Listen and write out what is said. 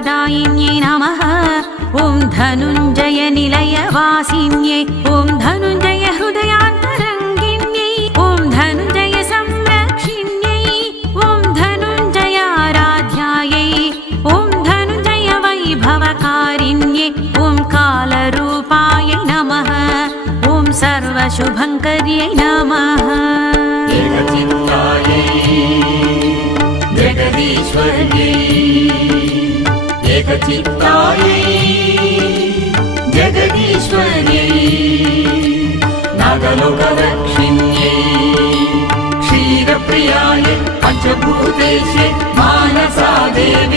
सर्वसुखदायिन्यै नमः। ॐ धनुञ्जय निलयवासिन्यै, ॐ धनुञ्जय हृदयान्तरङ्गिन्यै, ॐ धनुञ्जय संरक्षिण्यै, ॐ धनुञ्जय आराध्यायै, ॐ धनुञ्जय वैभवकारिण्यै, ॐ कालरूपायै नमः। ॐ सर्वशुभङ्कर्यै नमः। एकचित्तायै जगदीश्वर्यै, एकचित्तायै जगदीश्वर्यै, नागलोकदक्षिण्यै, क्षीरप्रियायै, पञ्चभूतेशे मानसा देवी।